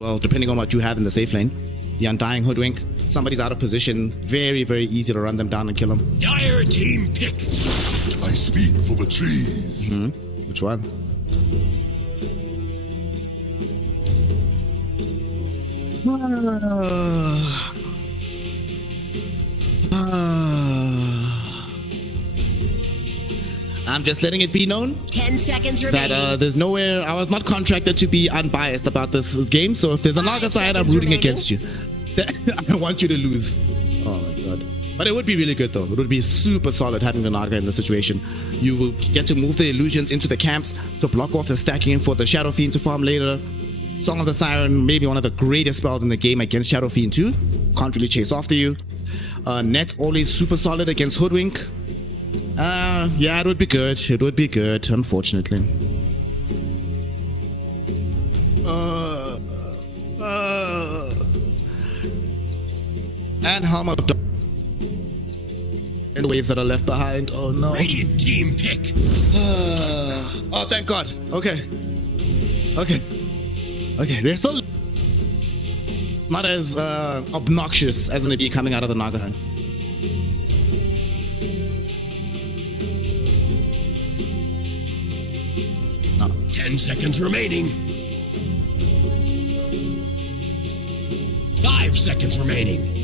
well, depending on what you have in the safe lane. The Undying Hoodwink. Somebody's out of position. Very, very easy to run them down and kill them. Dire team pick. I speak for the trees. Which one? I'm just letting it be known 10 seconds remaining. that there's nowhere. I was not contracted to be unbiased about this game. So if there's a Naga side, I'm rooting against you. I want you to lose. Oh my god. But it would be really good though. It would be super solid having the Naga in the situation. You will get to move the illusions into the camps to block off the stacking for the Shadow Fiend to farm later. Song of the Siren, maybe one of the greatest spells in the game against Shadow Fiend too. Can't really chase after you. Net always super solid against Hoodwink. Yeah, it would be good. It would be good, unfortunately. And Helm of and the waves that are left behind. Oh no. Radiant team pick. Oh, thank God. Okay. Okay. Okay, they're still not as obnoxious as an AD coming out of the Naga hand. No. 10 seconds remaining. 5 seconds remaining.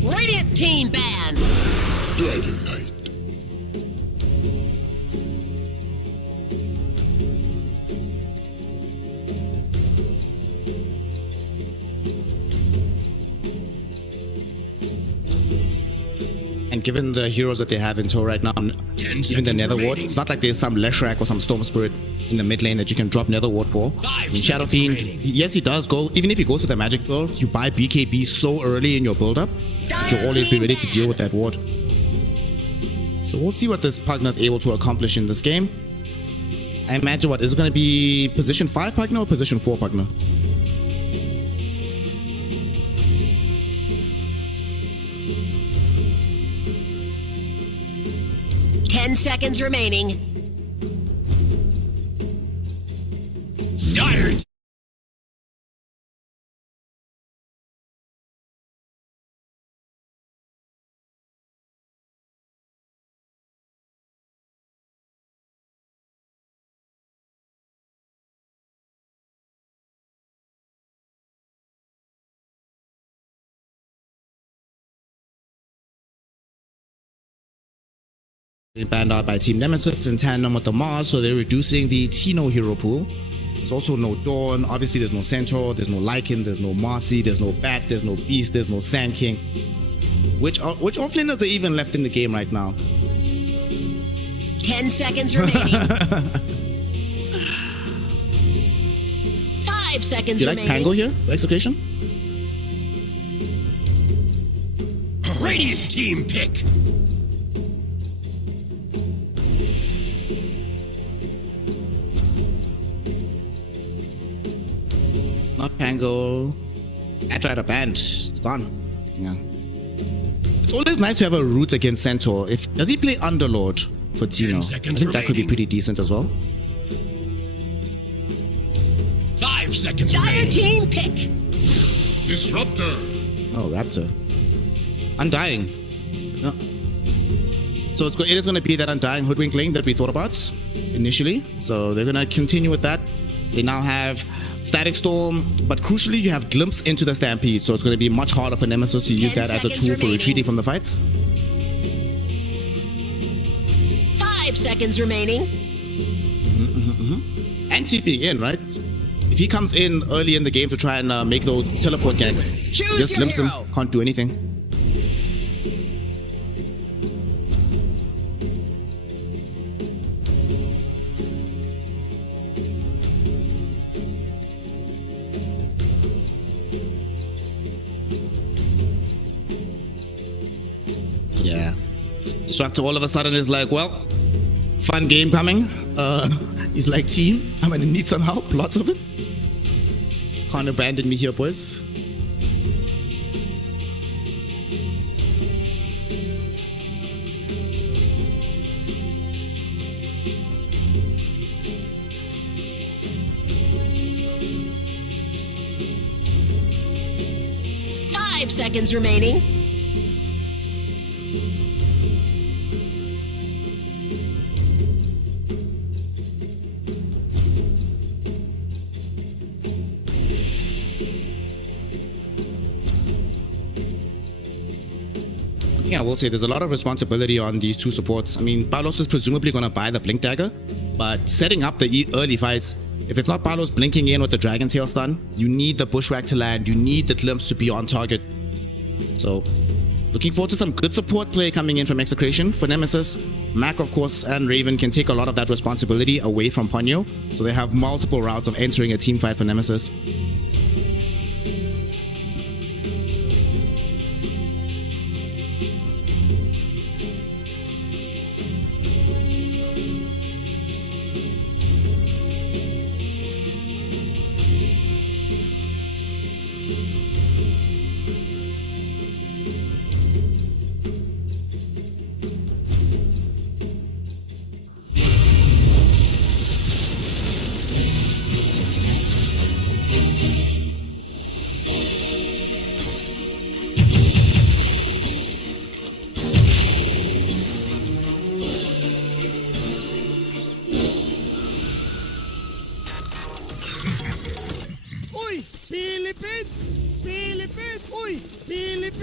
Radiant team ban. Dragon Knight. And given the heroes that they have in tow right now, even the Nether Ward, it's not like there's some Leshrac or some Storm Spirit in the mid lane that you can drop Nether Ward for. In Shadow Fiend, yes, he does go. Even if he goes to the magic build, you buy BKB so early in your build up, you'll always be ready to deal with that ward. So we'll see what this Pugna is able to accomplish in this game. I imagine what is it going to be position 5 Pugna or position 4 Pugna? Ten seconds remaining. Dire. Banned out by Team Nemesis in tandem with the Mars, so they're reducing the Tino hero pool. There's also no Dawn, obviously there's no Centaur, there's no Lycan, there's no Marcy, there's no Bat, there's no Beast, there's no Sand King. Which offlaners are even left in the game right now? 10 seconds remaining. 5 seconds Do you like remaining. Pango here? Execution? Radiant team pick. Not Pango. I tried a band. It's gone. Yeah. It's always nice to have a root against Centaur. Does he play Underlord for Tino? I think that could be pretty decent as well. 5 seconds Dire remaining. team pick. Disruptor. Oh, Raptor. Undying. Yeah. So it is going to be that Undying Hoodwink lane that we thought about initially. So they're going to continue with that. They now have Static Storm, but crucially you have Glimpse into the Stampede, so it's going to be much harder for Nemesis to use that as a tool for retreating from the fights. 5 seconds remaining. And TPing in, right? If he comes in early in the game to try and make those teleport ganks, just glimpse him, can't do anything. Yeah. Disruptor all of a sudden is like, well, fun game coming. He's like, team, I'm gonna need some help, lots of it. Can't abandon me here, boys. seconds remaining. Yeah, I will say there's a lot of responsibility on these two supports. I mean, Palos is presumably going to buy the Blink Dagger, but setting up the early fights, if it's not Palos blinking in with the Dragon Tail stun, you need the Bushwhack to land, you need the Glimpse to be on target. So, looking forward to some good support play coming in from Execration. For Nemesis, Mac, of course, and Raven can take a lot of that responsibility away from Ponyo, so they have multiple routes of entering a team fight for Nemesis.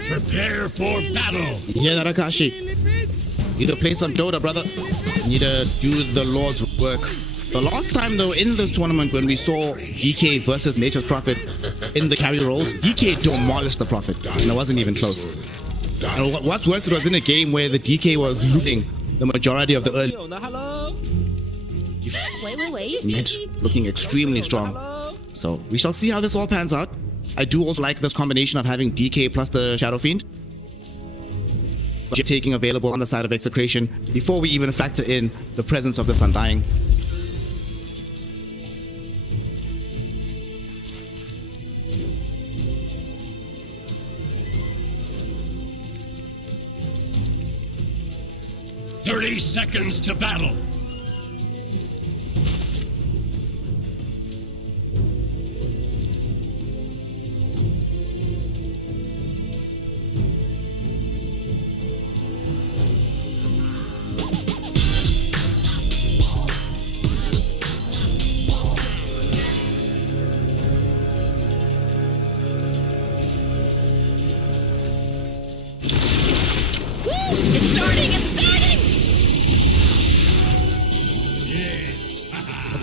Prepare for battle. Yeah, that Akashi. Need to play some Dota, brother. Need to do the Lord's work. The last time, though, in this tournament, when we saw DK versus Nature's Prophet in the carry roles, DK demolished the Prophet, and it wasn't even close. And what's worse, it was in a game where the DK was losing the majority of the early mid, looking extremely strong. So we shall see how this all pans out. I do also like this combination of having DK plus the Shadow Fiend taking available on the side of Execration before we even factor in the presence of this Undying. "30 seconds to battle."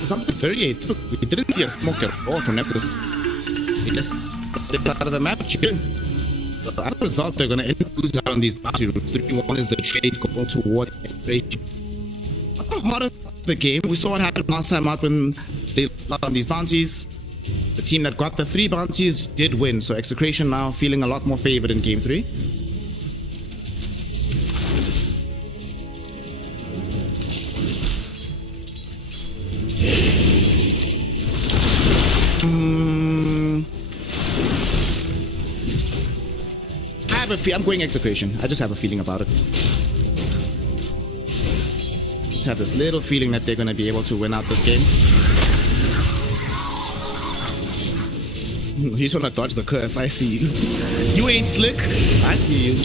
Something very we didn't see a smoke at all from Nessus. He just stepped out of the map. So as a result, they're going to end up losing out on these bounty routes. 3-1 is the trade going toward Expiration. Not the hardest of the game. We saw what happened last time out when they lost on these bounties. The team that got the 3 bounties did win. So Execration now feeling a lot more favored in game 3. I'm going Execration. I just have a feeling about it. Just have this little feeling that they're going to be able to win out this game. He's trying to dodge the curse. I see you. You ain't slick. I see you.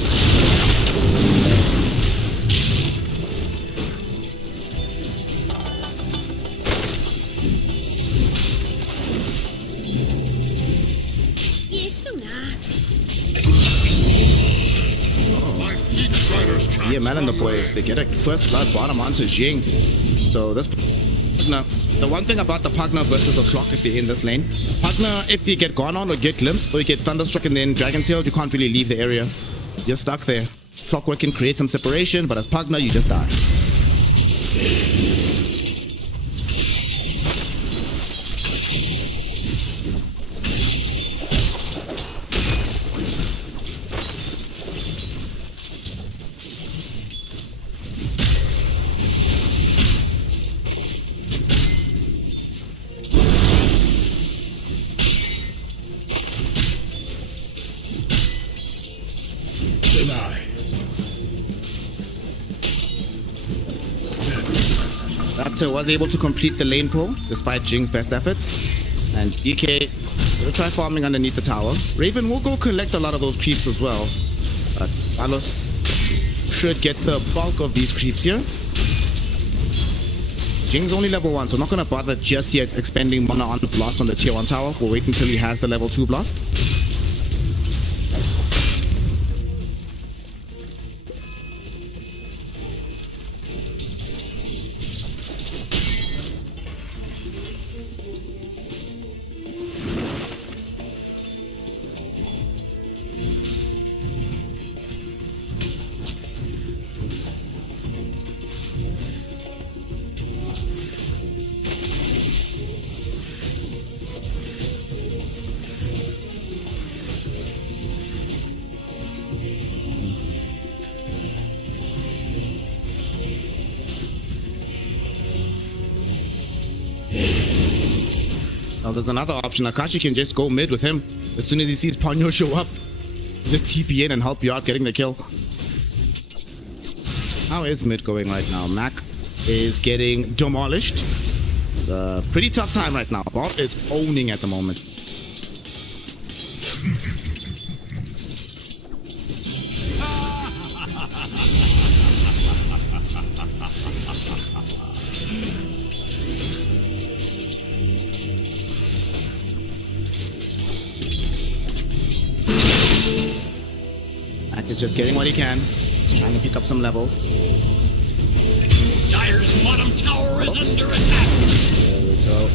Yeah, man and the boys, they get a first blood bottom onto Jing. So this Pugna, the one thing about the Pugna versus the Clock, if they're in this lane, Pugna, if they get gone on or get glimpsed or you get thunderstruck and then Dragon Tailed, you can't really leave the area. You're stuck there. Clockwork can create some separation, but as Pugna, you just die. Raptor was able to complete the lane pull despite Jing's best efforts, and DK Gonna try farming underneath the tower. Raven will go collect a lot of those creeps as well. But Valos should get the bulk of these creeps here. Jing's only level 1, so not gonna bother just yet expending mana on the blast on the tier 1 tower. We'll wait until he has the level 2 blast. Well, there's another option. Akashi can just go mid with him. As soon as he sees Ponyo show up, just TP in and help you out getting the kill. How is mid going right now? Mac is getting demolished. It's a pretty tough time right now. Bob is owning at the moment. Mac is just getting what he can. He's trying to pick up some levels. Dire's bottom tower is under attack. There we go.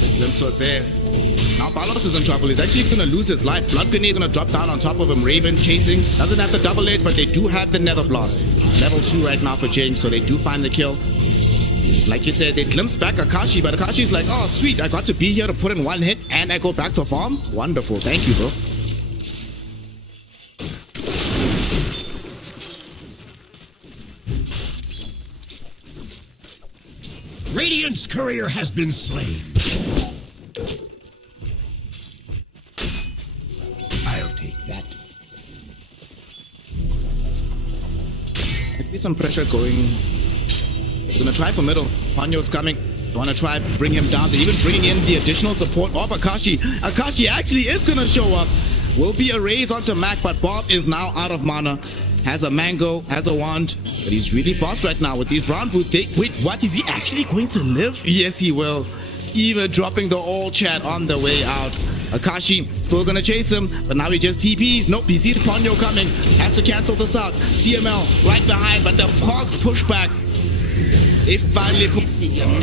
The glimpse was there. Now Balos is in trouble. He's actually going to lose his life. Blood Grenade going to drop down on top of him. Raven chasing. Doesn't have the double edge, but they do have the Nether Blast. Level 2 right now for Jing, so they do find the kill. Like you said, they glimpse back Akashi, but Akashi's like, oh, sweet. I got to be here to put in one hit, and I go back to farm. Wonderful. Thank you, bro. Radiant's courier has been slain. I'll take that. Might be some pressure going. He's gonna try for middle. Ponyo's coming. They wanna try bring him down. They're even bringing in the additional support of Akashi. Akashi actually is gonna show up. Will be a raise onto Mac, but Bob is now out of mana. Has a mango, has a wand, but he's really fast right now with these brown boots. Wait, what? Is he actually going to live? Yes, he will. Even dropping the all chat on the way out. Akashi still gonna chase him, but now he just TPs. Nope, he sees Ponyo coming. Has to cancel this out. CML right behind, but the Pogs push back. They finally put them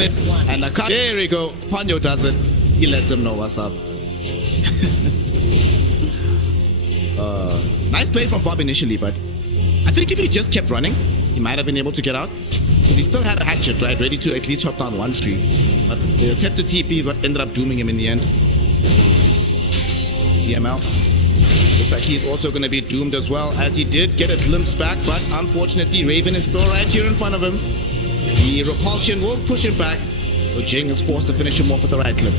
in. And Akashi, there we go. Ponyo does it. He lets him know what's up. Nice play from Bob initially, but I think if he just kept running, he might have been able to get out. Because he still had a hatchet, right? Ready to at least chop down one tree. But the attempt to TP is what ended up dooming him in the end. CML. Looks like he's also going to be doomed as well, as he did get a glimpse back, but unfortunately Raven is still right here in front of him. The repulsion will push him back, but Jing is forced to finish him off with the right clip.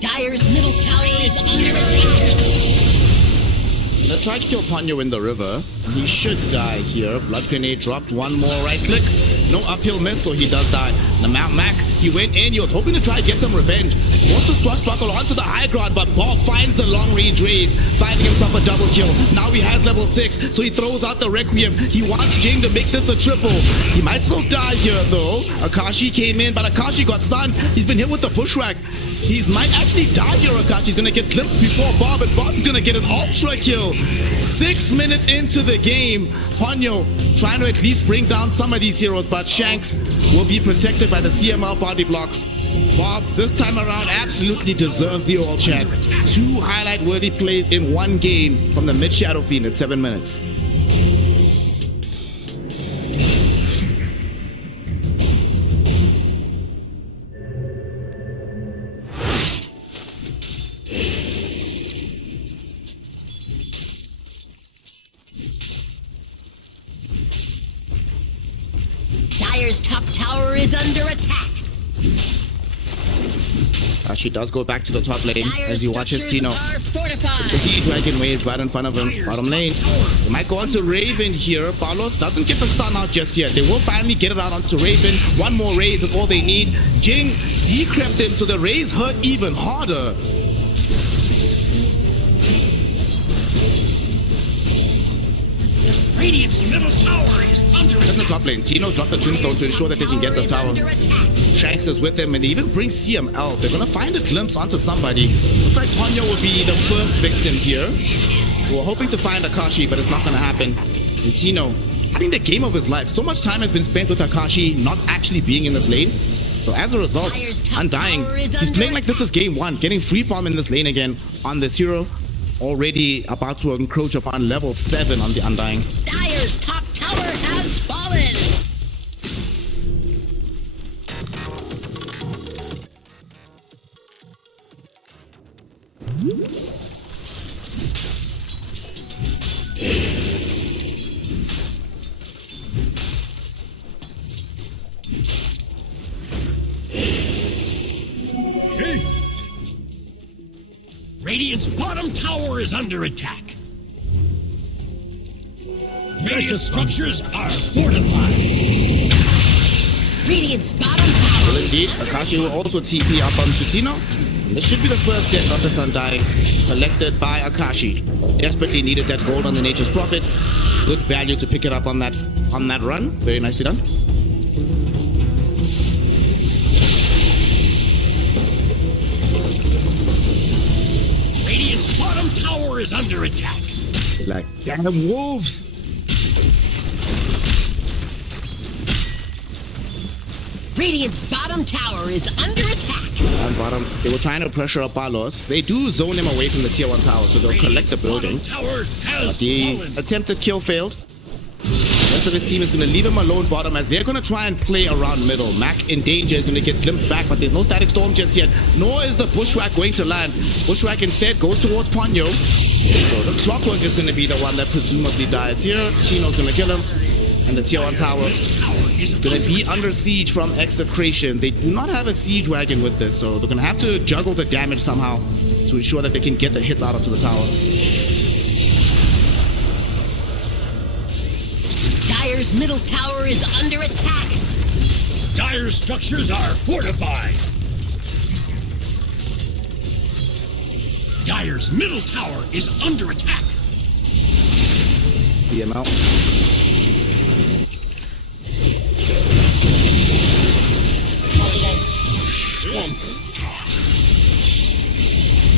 Dire's middle tower is under attack. Let's try to kill Ponyo in the river. He should die here. Blood Grenade dropped one more right click. No uphill miss, so he does die. The Mount Mac, he went in. He was hoping to try and get some revenge. Wants to swashbuckle onto the high ground, but Bob finds the long range raise, finding himself a double kill. Now he has level 6, so he throws out the Requiem. He wants Jing to make this a triple. He might still die here, though. Akashi came in, but Akashi got stunned. He's been hit with the bushwhack. He might actually die here, Akashi. He's going to get glimpsed before Bob, and Bob's going to get an ultra kill. 6 minutes into the game, Ponyo trying to at least bring down some of these heroes, but Shanks will be protected by the CML body blocks. Bob, this time around, absolutely deserves the all chat. 2 highlight-worthy plays in one game from the mid-Shadow Fiend in 7 minutes. Dire's top tower is under attack. She does go back to the top lane Dire's as you watch his structures Tino. are fortified. The Siege Dragon wave right in front of him, bottom lane. They might go onto Raven here. Palos doesn't get the stun out just yet. They will finally get it out onto Raven. One more raise is all they need. Jing decrept him, so the raise hurt even harder. Radiant's middle tower is under Just in the attack. top lane. Tino's dropped the tombstone to ensure that they can get the tower. Shanks is with them, and they even bring CML. They're gonna find a glimpse onto somebody. Looks like Ponyo will be the first victim here. We were hoping to find Akashi, but it's not gonna happen. And Tino, having the game of his life. So much time has been spent with Akashi not actually being in this lane. So as a result, Undying, he's playing like this is game one, getting free farm in this lane again on this hero. Already about to encroach upon level 7 on the Undying. Dire's top tower has fallen. Haste! Radiant's bottom tower is under attack. Radiant structures are fortified. Radiant's bottom tower. Well, indeed, Akashi will also TP up onto Tino. And this should be the first death of this Undying, collected by Akashi. Desperately needed that gold on the Nature's Prophet. Good value to pick it up on that run. Very nicely done. Radiant's bottom tower is under attack. Like, damn wolves! Radiant's bottom tower is under attack. On bottom, they were trying to pressure up Palos. They do zone him away from the tier 1 tower, so they'll collect the building. Bottom tower has The fallen. attempted kill failed. The rest of the team is going to leave him alone bottom as they're going to try and play around middle. Mac in danger is going to get glimpsed back, but there's no static storm just yet. Nor is the Bushwhack going to land. Bushwhack instead goes towards Ponyo. So this Clockwork is going to be the one that presumably dies here. Tino's going to kill him. And the tier 1 tower is going to be under siege from Execration. They do not have a siege wagon with this, so they're going to have to juggle the damage somehow to ensure that they can get the hits out onto the tower. Dire's middle tower is under attack. Dire's structures are fortified. Dire's middle tower is under attack. DML.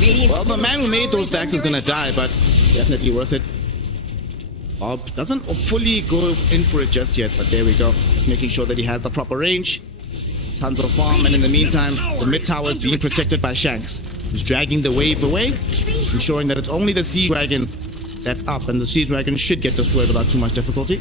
Radiant's Well, the middle man who made tower those stacks is under going to die, but definitely worth it. Bob doesn't fully go in for it just yet, but there we go. Just making sure that he has the proper range. Tons of farm, and in the meantime, the mid tower is being protected by Shanks. He's dragging the wave away, ensuring that it's only the Siege Dragon that's up, and the Siege Dragon should get destroyed without too much difficulty.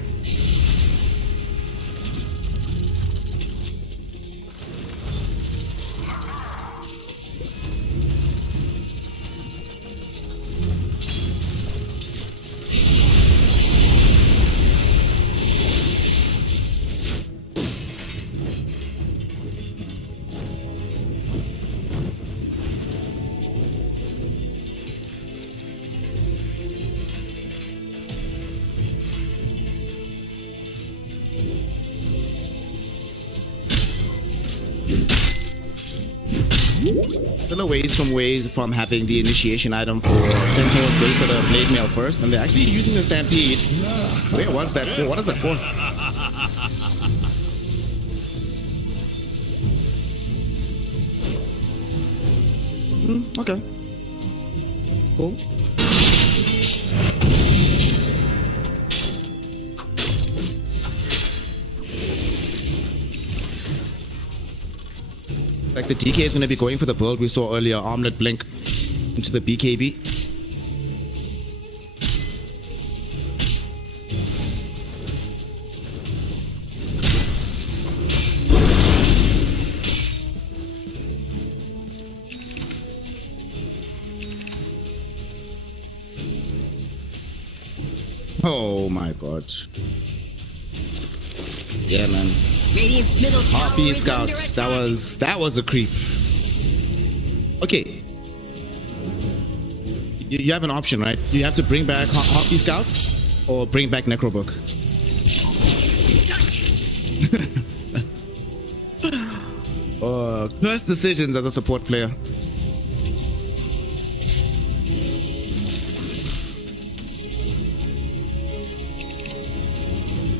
Still a ways from having the initiation item for Centaurs going for the Blade Mail first, and they're actually using the Stampede. Where was that for? What is that for? Okay. Cool. Like the DK is going to be going for the build we saw earlier, Armlet Blink into the BKB. Oh my god. Yeah, man. Radiant's middle tower Harpy is under Scouts. attack. That was a creep. Okay. You have an option, right? You have to bring back Harpy Scouts or bring back Necrobook. Cursed decisions as a support player.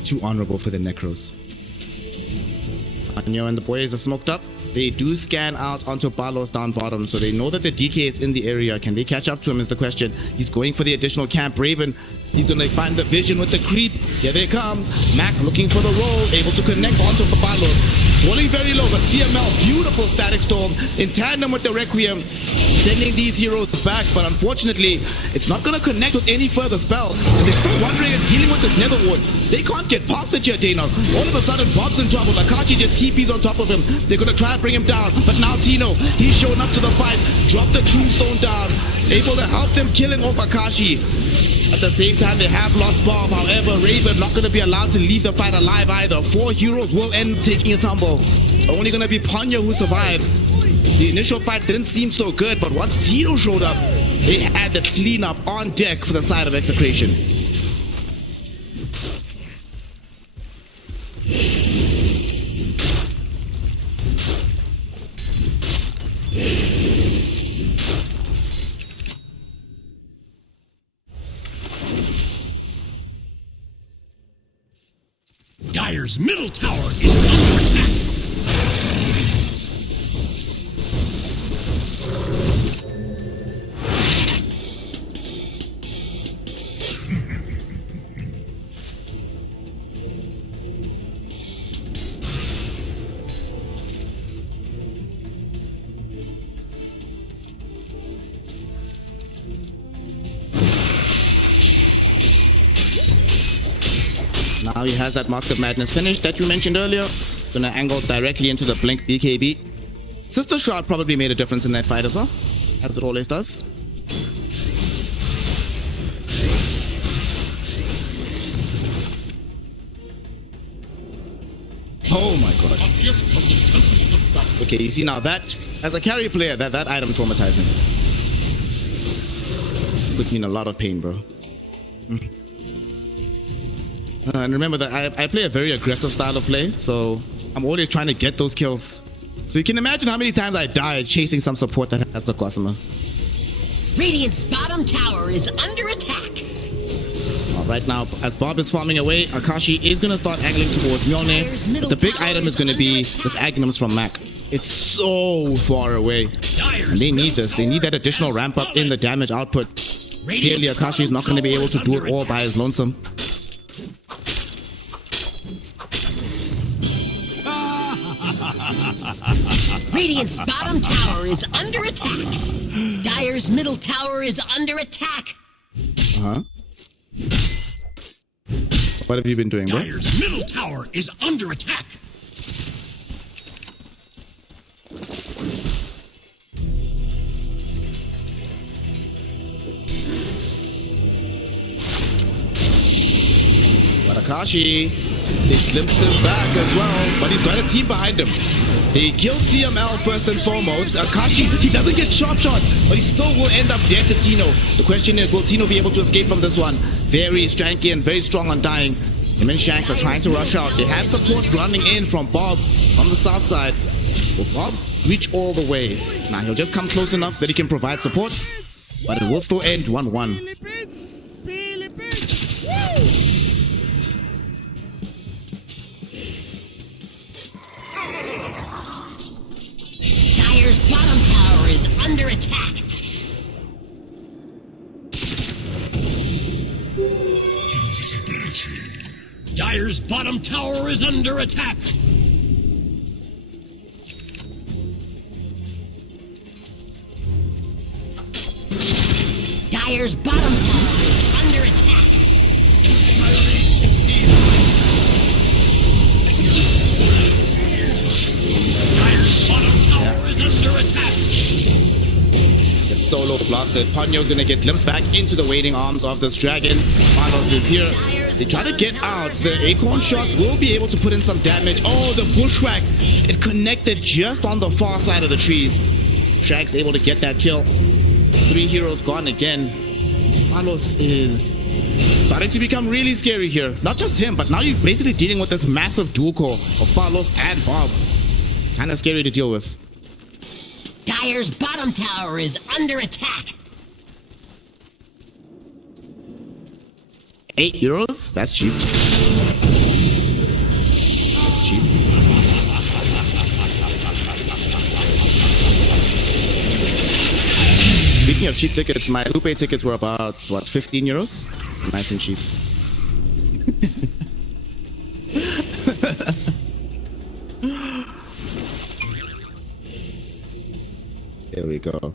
Too honorable for the Necros. Anyo and the boys are smoked up. They do scan out onto Barlos down bottom, so they know that the DK is in the area. Can they catch up to him is the question. He's going for the additional camp. Raven, he's gonna find the vision with the creep. Here they come. Mac looking for the roll, able to connect onto Barlos. Falling very low, but CML, beautiful static storm in tandem with the Requiem, sending these heroes back, but unfortunately, it's not gonna connect with any further spell. And they're still wondering and dealing with this Nether Ward. They can't get past it here, Dana. All of a sudden, Bob's in trouble. Akachi just TP's on top of him. They're gonna try and bring him down, but now Tino, he's showing up to the fight, dropped the tombstone down, able to help them killing off Akashi. At the same time, they have lost Bob. However, Raven not going to be allowed to leave the fight alive either. 4 heroes will end up taking a tumble. Only going to be Ponyo who survives. The initial fight didn't seem so good, but once Tino showed up, they had the cleanup on deck for the side of Execration. Dire's middle tower is under attack. Now he has that Mask of Madness finish that you mentioned earlier. Gonna angle directly into the Blink BKB. Sister Shot probably made a difference in that fight as well, as it always does. Oh my god. Okay, you see now that, as a carry player, that item traumatized me. Put me in a lot of pain, bro. And remember that I play a very aggressive style of play, so I'm always trying to get those kills. So you can imagine how many times I died chasing some support that has the Cosima. Radiant's bottom tower is under attack. Right now, as Bob is farming away, Akashi is going to start angling towards Mjolnir. The big item is going to be this Agnums from Mac. It's so far away. And they need this. They need that additional ramp up in the damage output. Clearly, Akashi is not going to be able to do it all by his lonesome. Radiant's bottom tower is under attack. Dire's middle tower is under attack. What have you been doing, bro? Dire's middle tower is under attack. But Akashi, they glimpsed him back as well, but he's got a team behind him. They kill CML first and foremost. Akashi, he doesn't get sharp shot, but he still will end up dead to Tino. The question is, will Tino be able to escape from this one? Very stranky and very strong on dying. Him and Shanks are trying to rush out. They have support running in from Bob on the south side. Will Bob reach all the way? Now he'll just come close enough that he can provide support, but it will still end 1-1. Dire's bottom tower is under attack. Dire's bottom tower is under attack. Dire's bottom tower is under attack. Dire's bottom tower is under attack. Gets solo blasted. Ponyo's gonna get glimpsed back into the waiting arms of this dragon. Manos is here. They try to get out. The acorn shot will be able to put in some damage. Oh, the bushwhack. It connected just on the far side of the trees. Shag's able to get that kill. 3 heroes gone again. Palos is starting to become really scary here. Not just him, but now you're basically dealing with this massive dual core of Palos and Bob. Kind of scary to deal with. Dire's bottom tower is under attack. 8 euros? That's cheap. That's cheap. Speaking of cheap tickets, my Lupe tickets were about, what, 15 euros? Nice and cheap. There we go.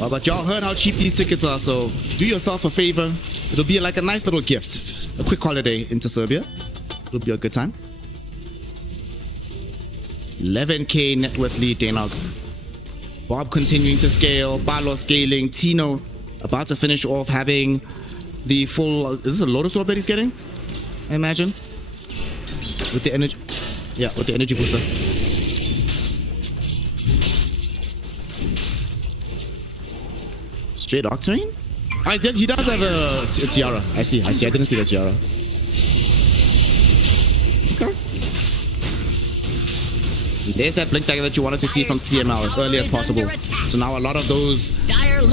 Well, but y'all heard how cheap these tickets are, so do yourself a favor. It'll be like a nice little gift. A quick holiday into Serbia. It'll be a good time. 11k net worth lead, Danog. Bob continuing to scale. Barlo scaling. Tino about to finish off having the full... Is this a Lotus Orb that he's getting? I imagine. With the energy... Yeah, with the energy booster. Straight Octarine? Oh, he does have a tiara. I see. I didn't see the tiara. Okay. There's that blink dagger that you wanted to see from CML as early as possible. So now a lot of those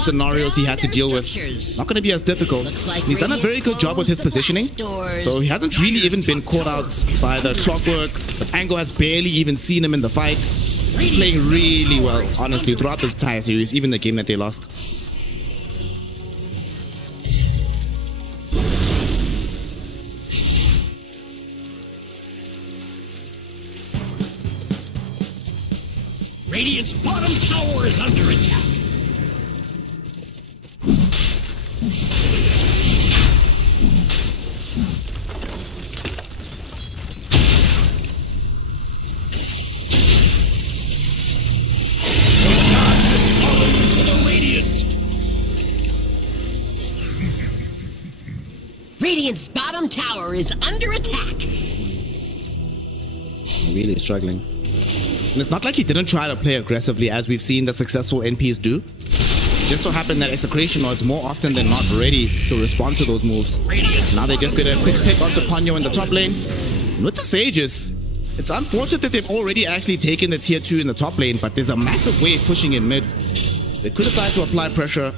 scenarios he had to deal with not going to be as difficult. He's done a very good job with his positioning. So he hasn't really even been caught out by the clockwork. But Ango has barely even seen him in the fights. Playing really well, honestly, throughout the entire series, even the game that they lost. Radiant's bottom tower is under attack. Fissure has fallen to the Radiant. Radiant's bottom tower is under attack. Really struggling. And it's not like he didn't try to play aggressively as we've seen the successful NPs do. It just so happened that Execration was more often than not ready to respond to those moves. Now they just get a quick pick onto Ponyo in the top lane. And with the Sages, it's unfortunate that they've already actually taken the tier 2 in the top lane, but there's a massive wave pushing in mid. They could decide to apply pressure.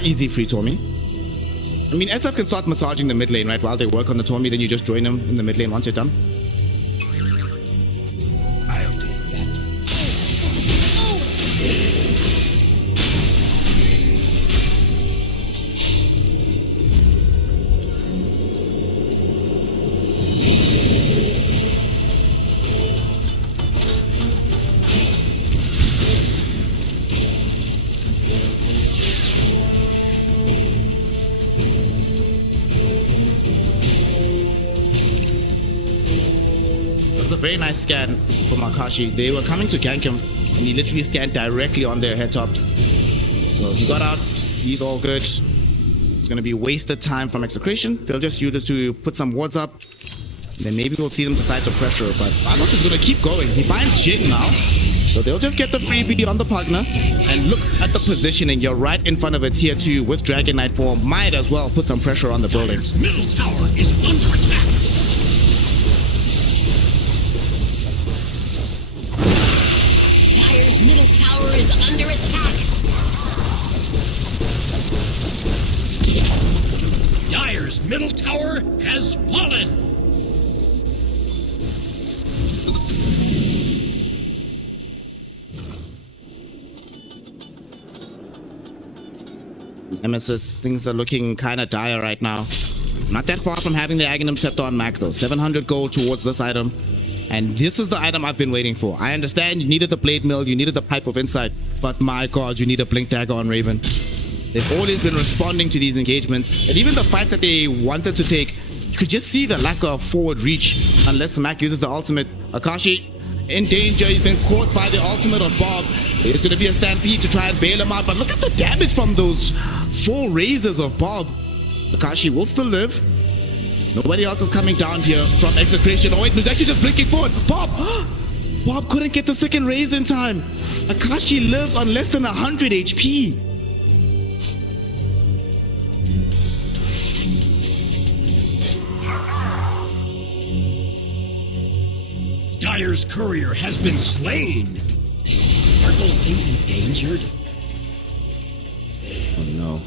Easy free Tommy. I mean, SF can start massaging the mid lane, right? While they work on the Tommy, then you just join them in the mid lane once you're done. Very nice scan from Akashi. They were coming to gank him, and he literally scanned directly on their head tops. So he got out. He's all good. It's going to be wasted time from Execration. They'll just use it to put some wards up. And then maybe we'll see them decide to pressure. But Arnos is going to keep going. He finds Jin now. So they'll just get the free BD on the partner. And look at the positioning. You're right in front of a tier 2 with Dragon Knight form. Might as well put some pressure on the building. Dire's middle tower is under attack. Dire's middle tower is under attack. Dire's middle tower has fallen. Nemesis, things are looking kind of dire right now. Not that far from having the Aghanim Scepter on Mac though. 700 gold towards this item. And this is the item I've been waiting for. I understand you needed the Blade Mill, you needed the Pipe of Insight, but my god, you need a Blink Dagger on Raven. They've always been responding to these engagements, and even the fights that they wanted to take, you could just see the lack of forward reach unless Mac uses the ultimate. Akashi in danger, he's been caught by the ultimate of Bob. There's going to be a stampede to try and bail him out, but look at the damage from those 4 razors of Bob. Akashi will still live. Nobody else is coming down here from Execration. Oh wait, he's actually just blinking forward. Bob! Bob couldn't get the second raise in time. Akashi lives on less than 100 HP. Dire's courier has been slain. Aren't those things endangered? Oh no.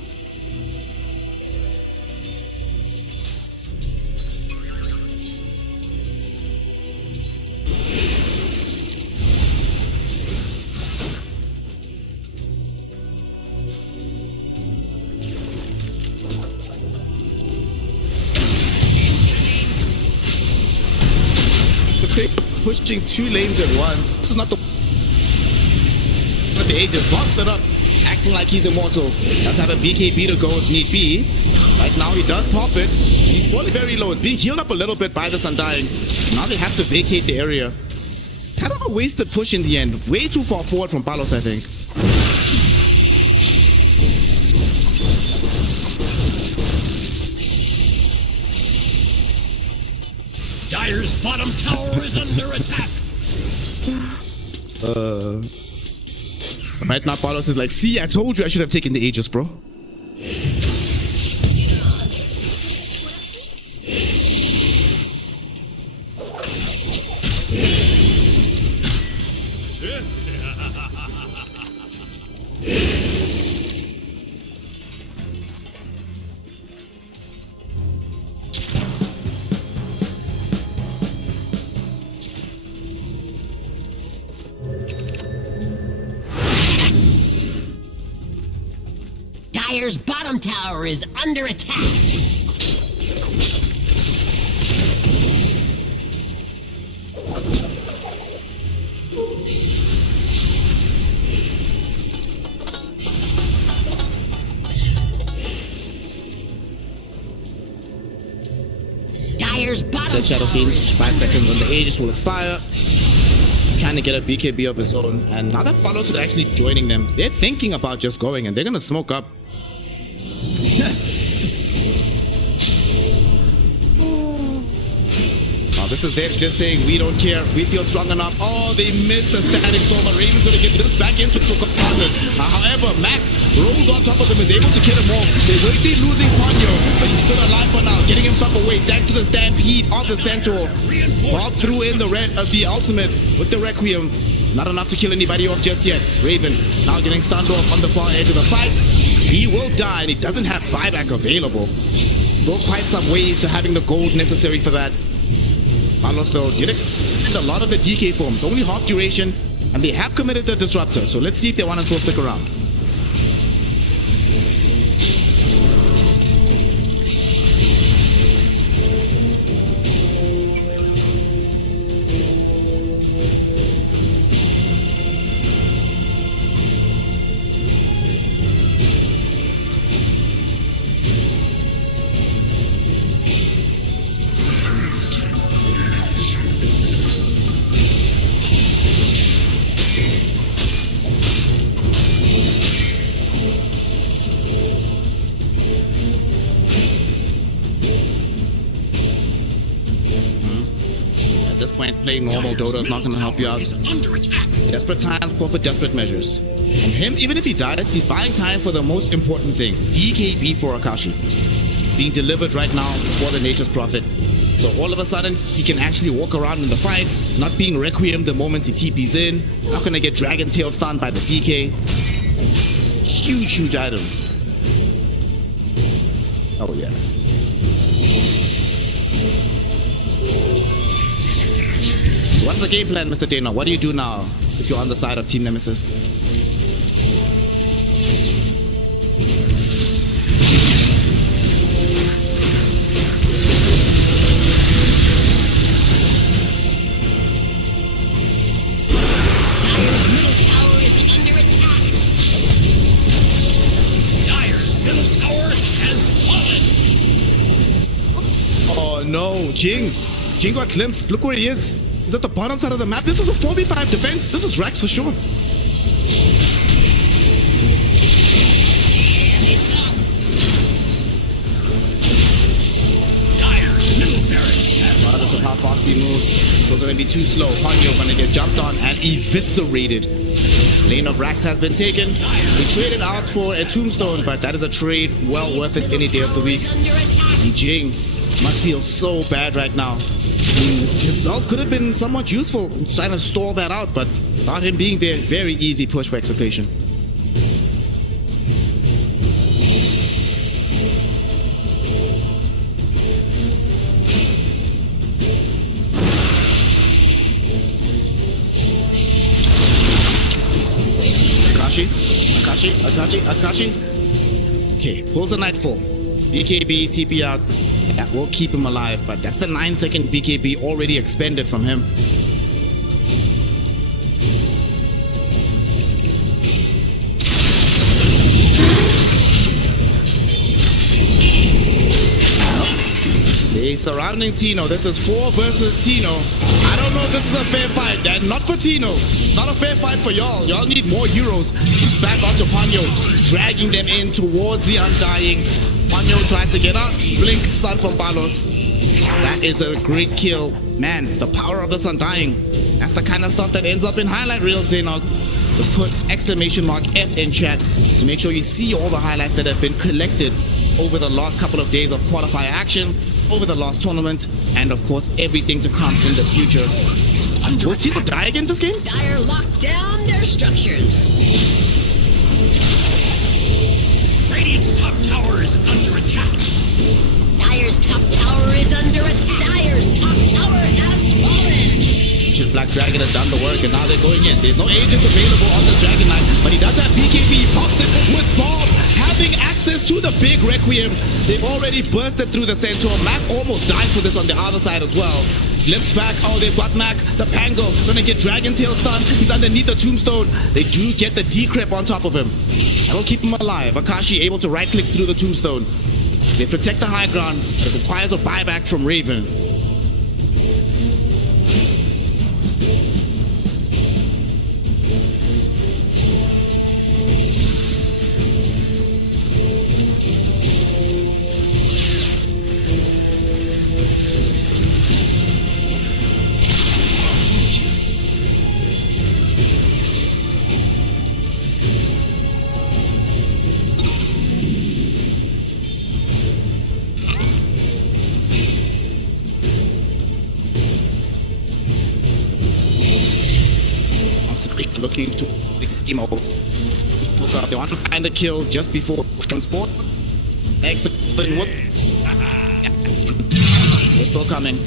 Pushing 2 lanes at once. This is not the Aegis boxed it up, acting like he's immortal. Does have a BKB to go if need be. Right now he does pop it. He's falling very low. It's being healed up a little bit by this Undying. Now they have to vacate the area. Kind of a wasted push in the end. Way too far forward from Palos, I think. Dire's bottom tower is under attack. Right now Palos is like, see, I told you I should have taken the Aegis, bro. Dire's bottom tower is under attack. Dire's bottom Said Shadow Fiend, 5 seconds on the Aegis will expire. Trying to get a BKB of his own, and now that Palos is actually joining them, they're thinking about just going and they're gonna smoke up. This is them just saying, we don't care, we feel strong enough. Oh, they missed the static storm, but Raven's gonna get this back into Choco Partners. However, Mac rolls on top of him, is able to kill him off. They will be losing Ponyo, but he's still alive for now, getting himself away thanks to the stampede of the Centaur. Bob threw in the red of the ultimate with the Requiem. Not enough to kill anybody off just yet. Raven now getting stunned off on the far edge of the fight. He will die, and he doesn't have buyback available. Still quite some ways to having the gold necessary for that. Palos though did expend a lot of the DK forms, only half duration, and they have committed the Disruptor, so let's see if they want to still stick around. Playing normal Dota is not going to help you out. Desperate times call for desperate measures. And him, even if he dies, he's buying time for the most important thing, DKB for Akashi. Being delivered right now for the Nature's Prophet. So all of a sudden, he can actually walk around in the fight, not being Requiem the moment he TP's in, not going to get Dragon Tail stunned by the DK. Huge, huge item. Oh yeah. What's the game plan, Mr. Dana? What do you do now if you're on the side of Team Nemesis? Dire's middle tower is under attack. Dire's middle tower has fallen. Oh no, Jing got glimpsed. Look where he is. He's at the bottom side of the map. This is a 4v5 defense. This is Rex for sure. Still gonna be too slow. Ponyo gonna get jumped on and eviscerated. Lane of Rax has been taken. We traded out for a tombstone, but that is a trade well worth it any day of the week. And Jing must feel so bad right now. I mean, his belt could have been somewhat useful trying to stall that out, but without him being there, very easy push for execution. Akashi. Okay, pulls a Nightfall. BKB, TP out. That will keep him alive, but that's the 9-second BKB already expended from him. They're surrounding Tino. This is 4 versus Tino. I don't know if this is a fair fight, and not for Tino. Not a fair fight for y'all. Y'all need more heroes. He's back onto Ponyo, dragging them in towards the Undying. Ponyo tries to get out. Blink stun from Balos. That is a great kill. Man, the power of this Undying. That's the kind of stuff that ends up in highlight reels, Xenog. So put !F in chat to make sure you see all the highlights that have been collected over the last couple of days of qualifier action, over the last tournament, and of course everything to come in the future. Will Tino die again this game? Dire locked down their structures. Radiant's top tower is under attack. Dire's top tower is under attack. Dire's top tower has fallen. Black Dragon has done the work and now they're going in. There's no agents available on this Dragon Knight, but he does have BKB. He pops it with Bob, having access to the big Requiem. They've already bursted through the Centaur. Mac almost dies for this on the other side as well. Glimpse back. Oh, they've got Mac. The Pango gonna get Dragon Tail stun. He's underneath the Tombstone. They do get the decrep on top of him. That'll keep him alive. Akashi able to right click through the Tombstone. They protect the high ground. It requires a buyback from Raven. Looking to the emo. They want to find a kill just before transport. Excellent work. They're still coming.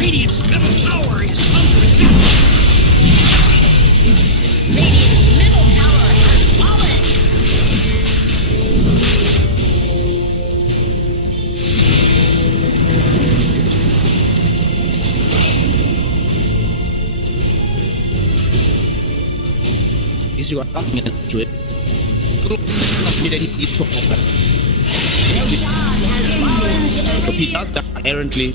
Radiant's middle tower is under attack. Radiant's middle tower has fallen. Is you are talking into it. Roshan has fallen to the He does that errantly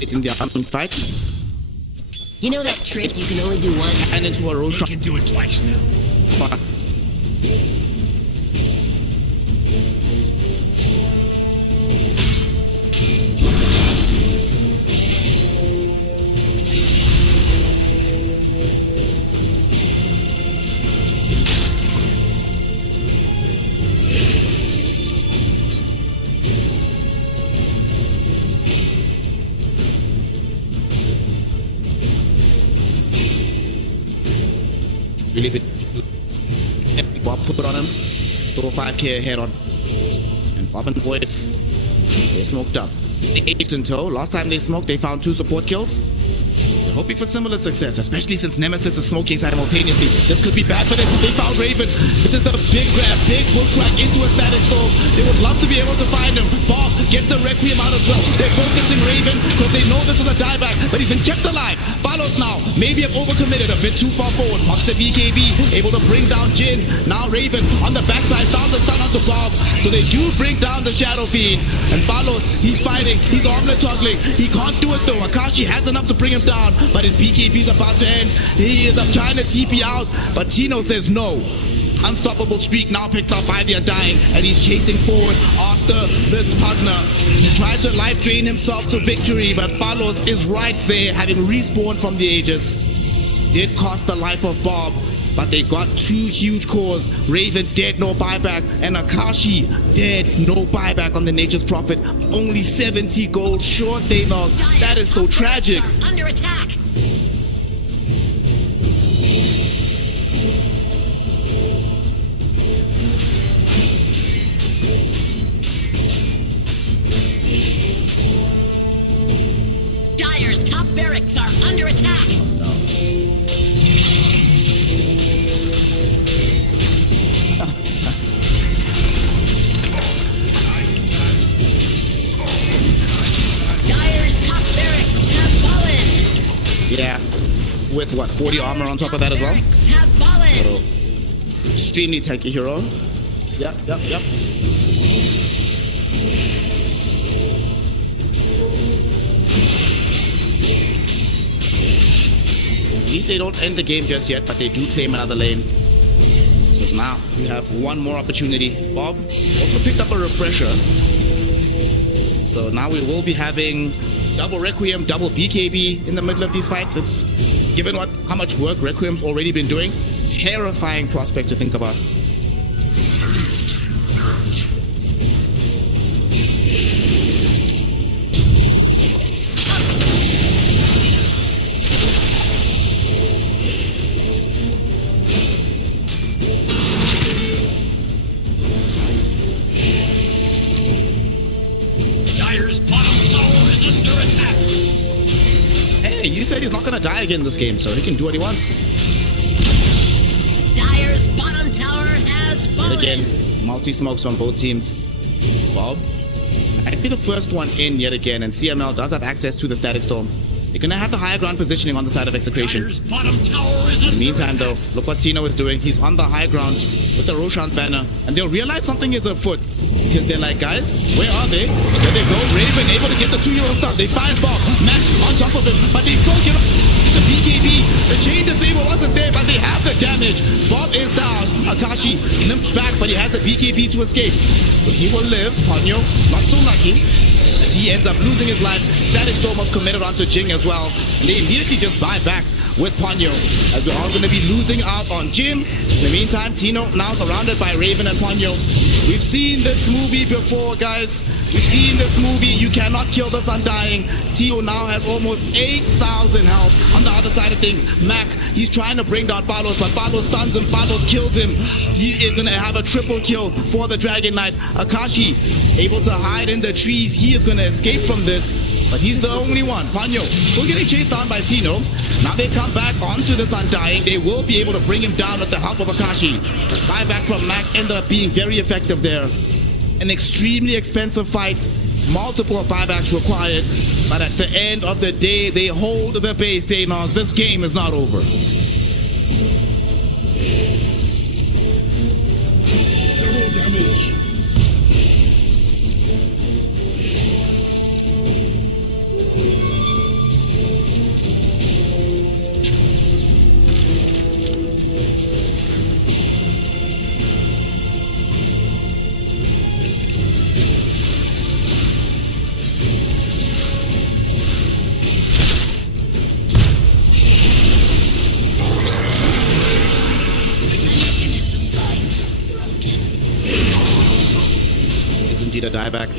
in the arming fight. You know that trick you can only do once? And into a They Roshan. can do it twice now. Really bit Bob put on him. Still 5k ahead on. And Bob and boys, they smoked up. They aged in tow. Last time they smoked, they found 2 support kills. They're hoping for similar success, especially since Nemesis is smoking simultaneously. This could be bad for them. They found Raven. This is the big grab, big bushwhack into a static storm. They would love to be able to find him. Bob gets the Requiem out as well. They're focusing Raven because they know this is a dieback, but he's been kept alive. Balos Palos now maybe have overcommitted a bit too far forward. Pops the BKB, able to bring down Jin. Now Raven on the backside, found the stun onto Bob. So they do bring down the Shadow Fiend. And Palos, he's fighting, he's armlet toggling. He can't do it though. Akashi has enough to bring him down, but his BKB is about to end. He is up trying to TP out, but Tino says no. Unstoppable streak now picked up by the Undying, and he's chasing forward after this partner. He tried to life drain himself to victory, but Palos is right there, having respawned from the Aegis. Did cost the life of Bob, but they got two huge cores. Raven dead, no buyback, and Akashi dead, no buyback on the Nature's Prophet. Only 70 gold short, Daynog. That is so tragic. Under attack. Dire's top barracks are under attack. Dire's top barracks have fallen. Yeah, with what, 40 armor on top of that as well? Barracks have fallen. So, extremely tanky hero. Yep. At least they don't end the game just yet, but they do claim another lane. So now we have one more opportunity. Bob also picked up a refresher. So now we will be having double Requiem, double BKB in the middle of these fights. It's given how much work Requiem's already been doing, terrifying prospect to think about. Dire's bottom tower is under attack. Hey, you said he's not gonna die again this game, so he can do what he wants. Dire's bottom tower has fallen. And again, multi-smokes on both teams. Bob might be the first one in yet again, and CML does have access to the Static Storm. They're gonna have the higher ground positioning on the side of Execration. Dire's bottom tower is In the under meantime, attack. though, look what Tino is doing. He's on the high ground with the Roshan banner, and they'll realize something is afoot because they're like, guys, where are they? There they go. Raven able to get the 2 euro stuff. They find Bob, Max on top of him, but they still get the BKB. The chain disable wasn't there, but they have the damage. Bob is down. Akashi limps back, but he has the BKB to escape. But he will live. Ponyo, not so lucky. As he ends up losing his life. Static Storm was committed onto Jing as well. And they immediately just buy back with Ponyo, as we're all going to be losing out on Jim. In the meantime, Tino now surrounded by Raven and Ponyo. We've seen this movie before, guys. We've seen this movie. You cannot kill this Undying. Tino now has almost 8,000 health on the other side of things. Mac, he's trying to bring down Palos, but Palos stuns him. Palos kills him. He is going to have a triple kill for the Dragon Knight. Akashi able to hide in the trees. He is going to escape from this, but he's the only one. Ponyo still getting chased down by Tino. Now they come back onto this Undying. They will be able to bring him down with the help of Akashi. Buyback from Mac ended up being very effective there. An extremely expensive fight. Multiple buybacks required. But at the end of the day, they hold the base. Daynog, this game is not over. Double damage. Indeed a dieback.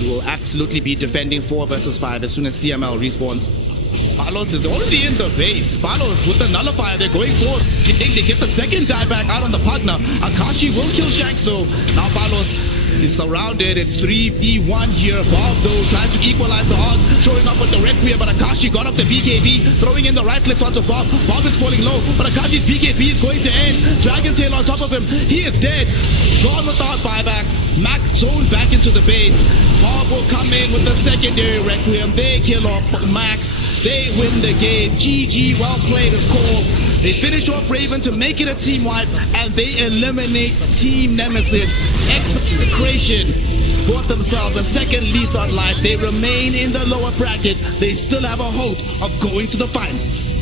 We will absolutely be defending 4 versus 5 as soon as CML respawns. Palos is already in the base. Palos with the nullifier, they're going forward. They think they get the second dieback out on the partner. Akashi will kill Shanks though. Now Palos is surrounded. It's 3v1 here. Bob though tries to equalize the odds, showing up with the Requiem, but Akashi got up the BKB, throwing in the right clicks onto Bob. Bob is falling low, but Akashi's BKB is going to end. Dragon Tail on top of him. He is dead. Gone without buyback. Max zoned back into the base. Bob will come in with the secondary Requiem. They kill off Mac. They win the game. GG, well played is called. They finish off Raven to make it a team wipe, and they eliminate Team Nemesis. Execration bought themselves a second lease on life. They remain in the lower bracket. They still have a hope of going to the finals.